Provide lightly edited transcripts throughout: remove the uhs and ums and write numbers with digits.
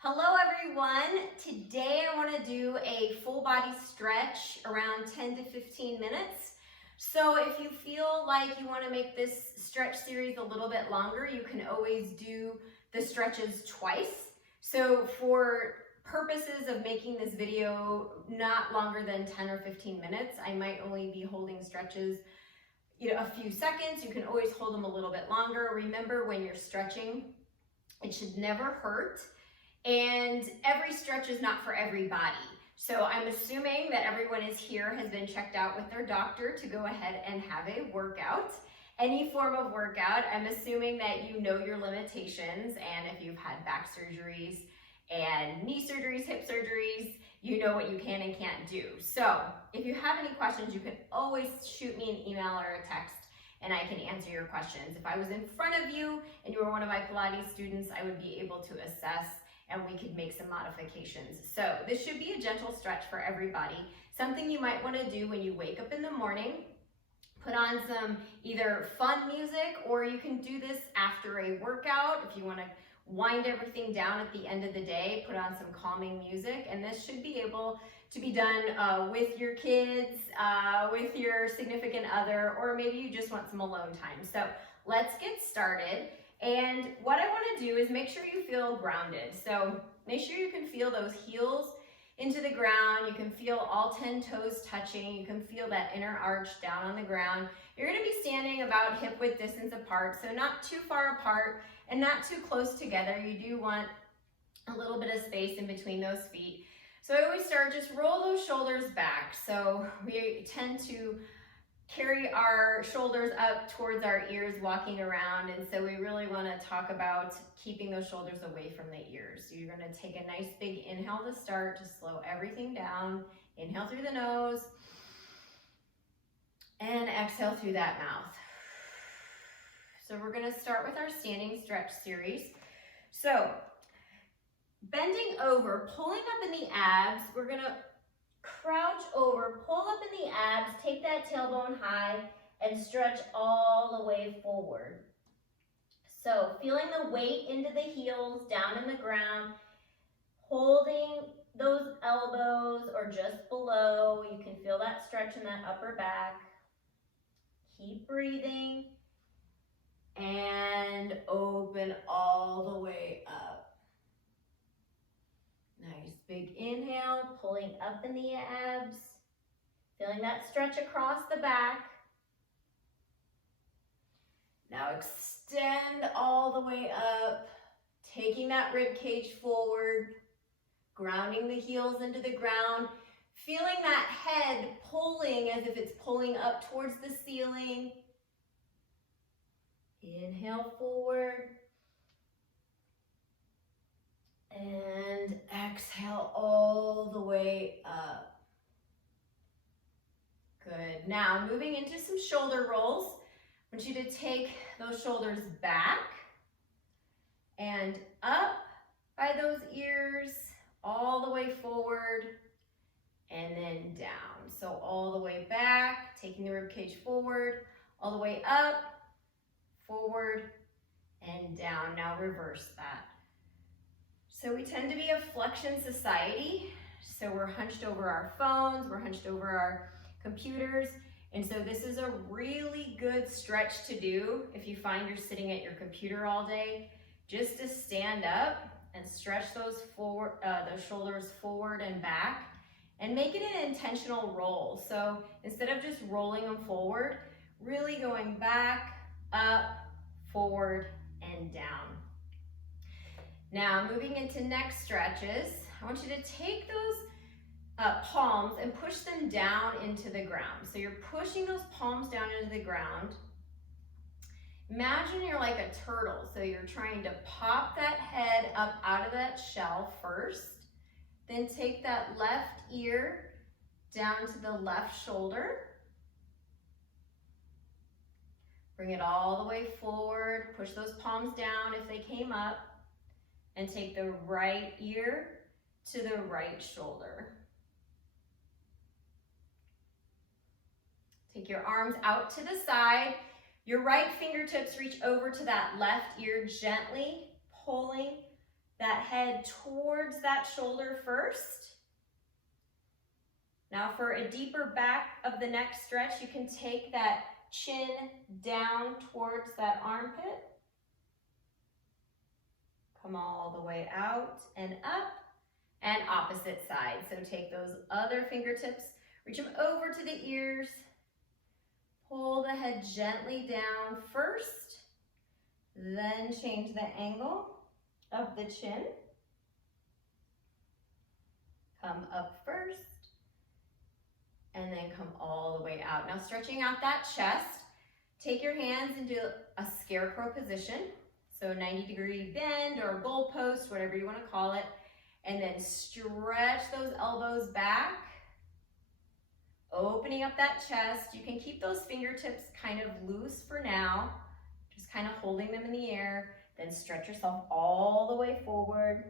Hello everyone. Today I want to do a full body stretch around 10 to 15 minutes. So if you feel like you want to make this stretch series a little bit longer, you can always do the stretches twice. So for purposes of making this video not longer than 10 or 15 minutes, I might only be holding stretches a few seconds. You can always hold them a little bit longer. Remember, when you're stretching, it should never hurt. And every stretch is not for everybody. So I'm assuming that everyone is here has been checked out with their doctor to go ahead and have a workout. Any form of workout, I'm assuming that you know your limitations, and if you've had back surgeries and knee surgeries, hip surgeries, you know what you can and can't do. So if you have any questions, you can always shoot me an email or a text and I can answer your questions. If I was in front of you and you were one of my Pilates students, I would be able to assess and we could make some modifications. So this should be a gentle stretch for everybody. Something you might want to do when you wake up in the morning, put on some either fun music, or you can do this after a workout. If you want to wind everything down at the end of the day, put on some calming music, and this should be able to be done with your kids, with your significant other, or maybe you just want some alone time. So let's get started. And what I want to do is make sure you feel grounded. So make sure you can feel those heels into the ground. You can feel all 10 toes touching. You can feel that inner arch down on the ground. You're going to be standing about hip width distance apart, so not too far apart and not too close together. You do want a little bit of space in between those feet. So I always start, just roll those shoulders back. So we tend to carry our shoulders up towards our ears walking around, and so we really want to talk about keeping those shoulders away from the ears. So you're going to take a nice big inhale to start, to slow everything down. Inhale through the nose and exhale through that mouth. So we're going to start with our standing stretch series. So bending over, pulling up in the abs, we're going to crouch over, pull up in the abs, take that tailbone high, and stretch all the way forward. So feeling the weight into the heels, down in the ground, holding those elbows or just below. You can feel that stretch in that upper back. Keep breathing and open all the way up. Nice big inhale, pulling up in the abs, feeling that stretch across the back. Now extend all the way up, taking that rib cage forward, grounding the heels into the ground, feeling that head pulling as if it's pulling up towards the ceiling. Inhale forward. And exhale all the way up. Good. Now moving into some shoulder rolls. I want you to take those shoulders back and up by those ears, all the way forward, and then down. So all the way back, taking the rib cage forward, all the way up, forward, and down. Now reverse that. So we tend to be a flexion society. So we're hunched over our phones, we're hunched over our computers. And so this is a really good stretch to do if you find you're sitting at your computer all day, just to stand up and stretch those shoulders forward and back and make it an intentional roll. So instead of just rolling them forward, really going back, up, forward, and down. Now, moving into neck stretches, I want you to take those palms and push them down into the ground. So you're pushing those palms down into the ground. Imagine you're like a turtle. So you're trying to pop that head up out of that shell first. Then take that left ear down to the left shoulder. Bring it all the way forward. Push those palms down if they came up. And take the right ear to the right shoulder. Take your arms out to the side. Your right fingertips reach over to that left ear, gently pulling that head towards that shoulder first. Now for a deeper back of the neck stretch, you can take that chin down towards that armpit. Come all the way out and up, and opposite side. So take those other fingertips, reach them over to the ears, pull the head gently down first, then change the angle of the chin. Come up first, and then come all the way out. Now stretching out that chest, take your hands into a scarecrow position. So 90-degree bend or goalpost, whatever you want to call it. And then stretch those elbows back, opening up that chest. You can keep those fingertips kind of loose for now, just kind of holding them in the air. Then stretch yourself all the way forward.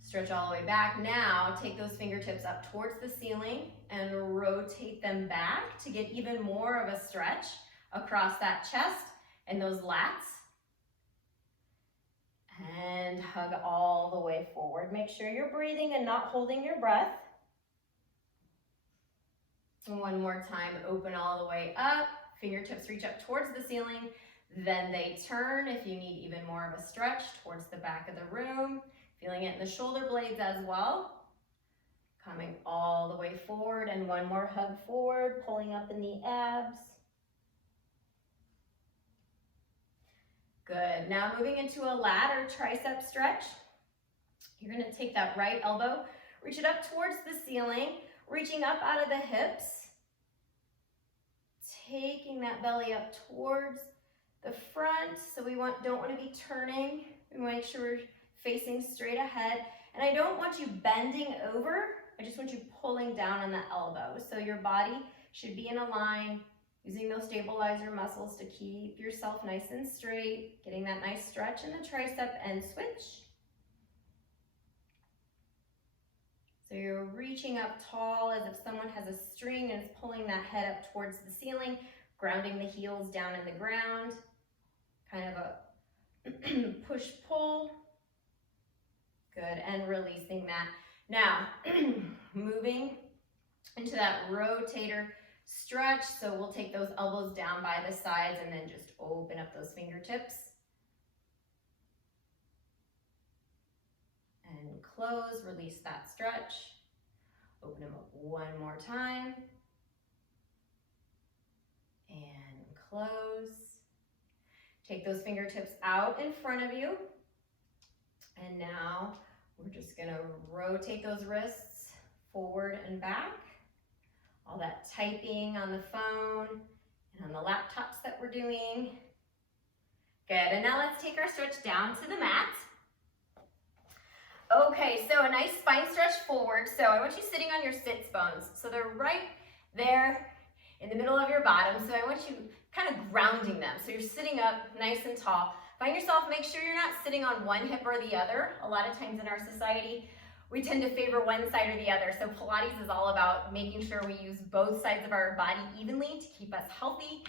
Stretch all the way back. Now take those fingertips up towards the ceiling and rotate them back to get even more of a stretch across that chest and those lats. And hug all the way forward. Make sure you're breathing and not holding your breath. And one more time, open all the way up. Fingertips reach up towards the ceiling. Then they turn if you need even more of a stretch towards the back of the room. Feeling it in the shoulder blades as well. Coming all the way forward, and one more hug forward, pulling up in the abs. Good. Now moving into a lat or tricep stretch. You're going to take that right elbow, reach it up towards the ceiling, reaching up out of the hips, taking that belly up towards the front. So we don't want to be turning. We want to make sure we're facing straight ahead. And I don't want you bending over. I just want you pulling down on the elbow. So your body should be in a line, using those stabilizer muscles to keep yourself nice and straight, getting that nice stretch in the tricep and switch. So you're reaching up tall as if someone has a string and is pulling that head up towards the ceiling, grounding the heels down in the ground. Kind of a push-pull. Good, and releasing that. Now, moving into that rotator stretch. So we'll take those elbows down by the sides and then just open up those fingertips. And close, release that stretch. Open them up one more time. And close. Take those fingertips out in front of you. And now we're just gonna rotate those wrists forward and back. All that typing on the phone and on the laptops that we're doing. Good, and now let's take our stretch down to the mat. Okay, so a nice spine stretch forward. So I want you sitting on your sits bones. So they're right there in the middle of your bottom. So I want you kind of grounding them. So you're sitting up nice and tall. Find yourself, make sure you're not sitting on one hip or the other. A lot of times in our society, we tend to favor one side or the other. So Pilates is all about making sure we use both sides of our body evenly to keep us healthy.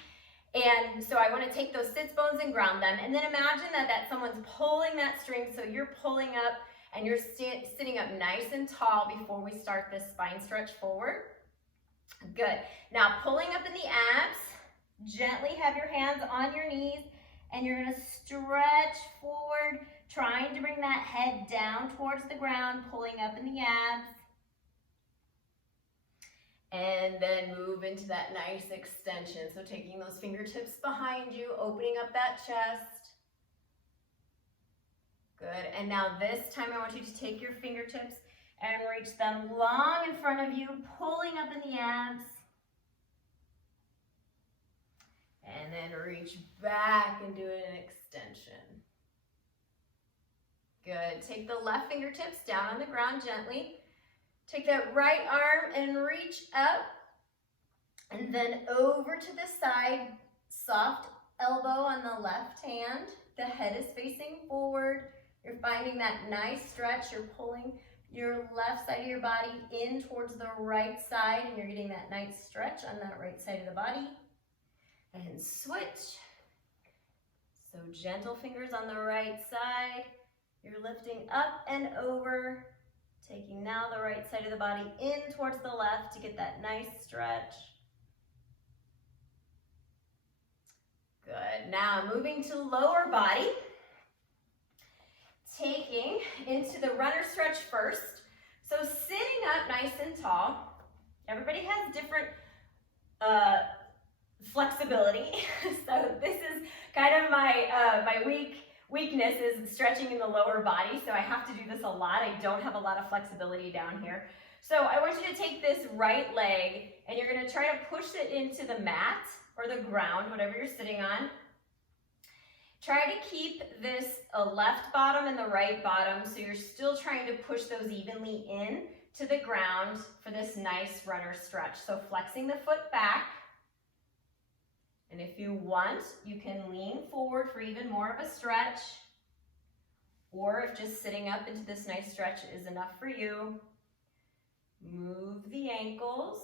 And so I want to take those sits bones and ground them. And then imagine that someone's pulling that string. So you're pulling up and you're sitting up nice and tall before we start this spine stretch forward. Good. Now pulling up in the abs, gently have your hands on your knees. And you're going to stretch forward, trying to bring that head down towards the ground, pulling up in the abs. And then move into that nice extension. So taking those fingertips behind you, opening up that chest. Good. And now this time I want you to take your fingertips and reach them long in front of you, pulling up in the abs. And then reach back and do an extension. Good. Take the left fingertips down on the ground gently. Take that right arm and reach up. And then over to the side. Soft elbow on the left hand. The head is facing forward. You're finding that nice stretch. You're pulling your left side of your body in towards the right side. And you're getting that nice stretch on that right side of the body. And switch. So gentle fingers on the right side. You're lifting up and over, taking now the right side of the body in towards the left to get that nice stretch. Good. Now moving to lower body. Taking into the runner stretch first. So sitting up nice and tall. Everybody has different flexibility. So this is kind of my weakness is stretching in the lower body. So I have to do this a lot. I don't have a lot of flexibility down here. So I want you to take this right leg and you're going to try to push it into the mat or the ground, whatever you're sitting on. Try to keep this left bottom and the right bottom so you're still trying to push those evenly in to the ground for this nice runner stretch. So flexing the foot back. And if you want, you can lean forward for even more of a stretch. Or if just sitting up into this nice stretch is enough for you, move the ankles.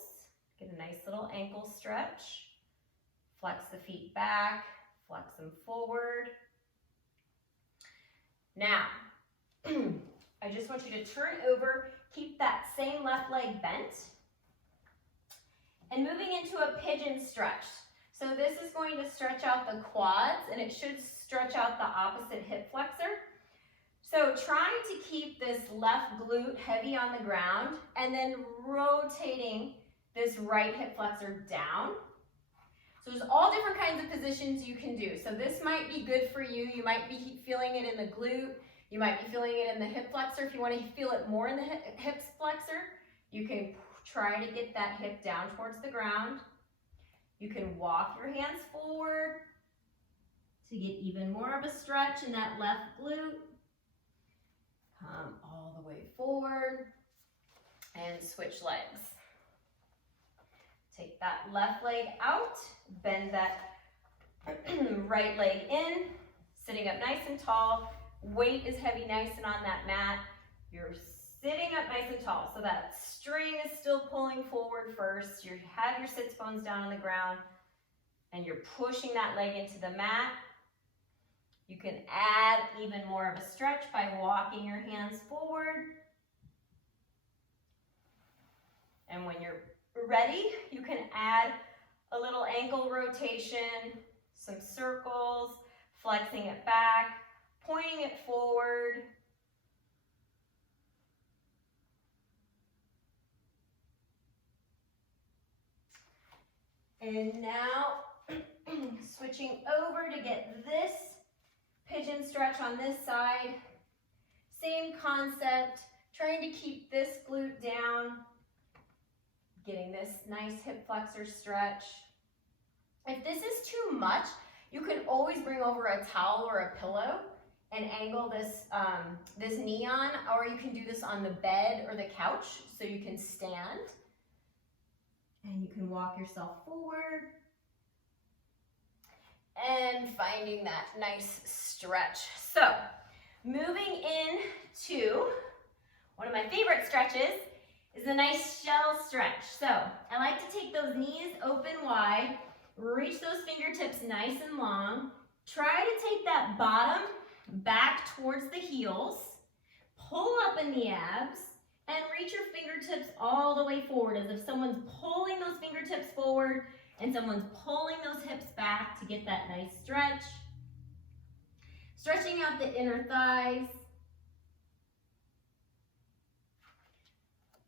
Get a nice little ankle stretch. Flex the feet back. Flex them forward. Now, I just want you to turn over, keep that same left leg bent, and moving into a pigeon stretch. So this is going to stretch out the quads, and it should stretch out the opposite hip flexor. So trying to keep this left glute heavy on the ground, and then rotating this right hip flexor down. So there's all different kinds of positions you can do. So this might be good for you. You might be feeling it in the glute. You might be feeling it in the hip flexor. If you want to feel it more in the hip flexor, you can try to get that hip down towards the ground. You can walk your hands forward to get even more of a stretch in that left glute. Come all the way forward and switch legs. Take that left leg out, bend that right leg in, sitting up nice and tall. Weight is heavy, nice and on that mat. You're sitting up nice and tall, so that string is still pulling forward first. You have your sits bones down on the ground, and you're pushing that leg into the mat. You can add even more of a stretch by walking your hands forward. And when you're ready, you can add a little ankle rotation, some circles, flexing it back, pointing it forward. And now switching over to get this pigeon stretch on this side. Same concept, trying to keep this glute down. Getting this nice hip flexor stretch. If this is too much, you can always bring over a towel or a pillow and angle this, this knee on, or you can do this on the bed or the couch so you can stand. And you can walk yourself forward. And finding that nice stretch. So, moving into one of my favorite stretches, is a nice shell stretch. So I like to take those knees open wide, reach those fingertips nice and long, try to take that bottom back towards the heels, pull up in the abs, and reach your fingertips all the way forward as if someone's pulling those fingertips forward and someone's pulling those hips back to get that nice stretch. Stretching out the inner thighs.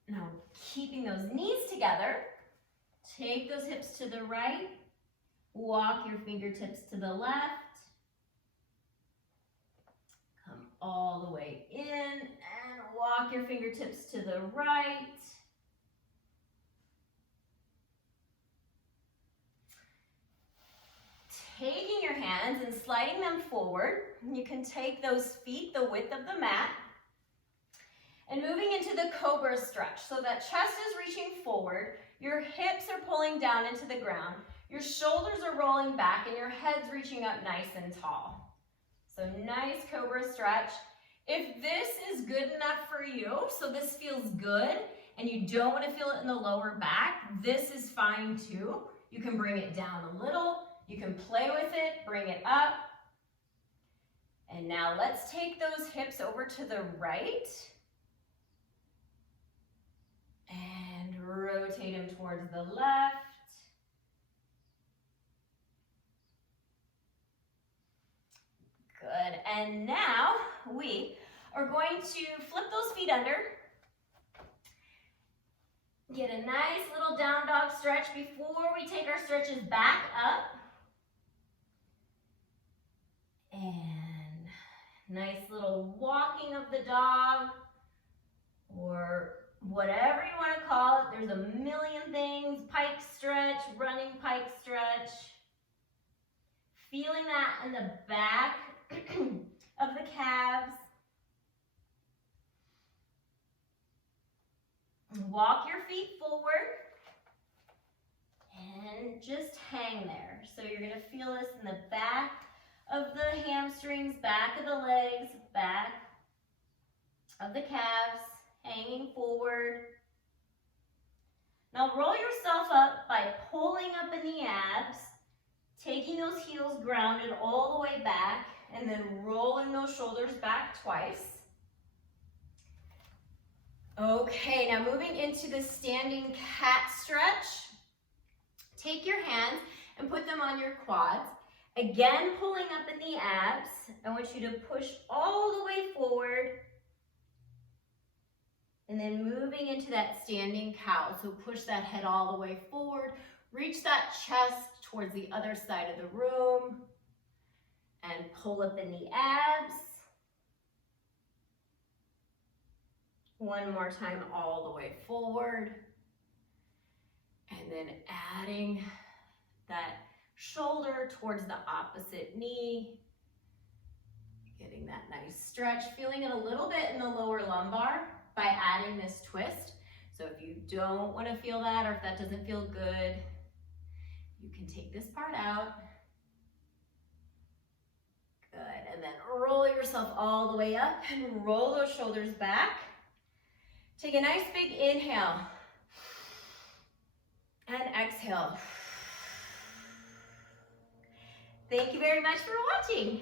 Now, keeping those knees together, take those hips to the right, walk your fingertips to the left, come all the way in, and walk your fingertips to the right. Taking your hands and sliding them forward, you can take those feet the width of the mat, and moving into the cobra stretch. So that chest is reaching forward, your hips are pulling down into the ground, your shoulders are rolling back, and your head's reaching up nice and tall. So nice cobra stretch. If this is good enough for you, so this feels good, and you don't want to feel it in the lower back, this is fine too. You can bring it down a little, you can play with it, bring it up. And now let's take those hips over to the right and rotate them towards the left. Good, and now we are going to flip those feet under. Get a nice little down dog stretch before we take our stretches back up. And nice little walking of the dog, or whatever you want to call it. There's a million things. Pike stretch, running pike stretch. Feeling that in the back of the calves. Walk your feet forward and just hang there. So you're going to feel this in the back of the hamstrings, back of the legs, back of the calves, hanging forward. Now roll yourself up by pulling up in the abs, taking those heels grounded all the way back, and then rolling those shoulders back twice. Okay, now moving into the standing cat stretch. Take your hands and put them on your quads. Again, pulling up in the abs. I want you to push all the way forward. And then moving into that standing cow. So push that head all the way forward. Reach that chest towards the other side of the room. And pull up in the abs. One more time all the way forward. And then adding that shoulder towards the opposite knee. Getting that nice stretch. Feeling it a little bit in the lower lumbar by adding this twist. So if you don't want to feel that, or if that doesn't feel good, you can take this part out. Good. And then roll yourself all the way up and roll those shoulders back. Take a nice big inhale and exhale. Thank you very much for watching.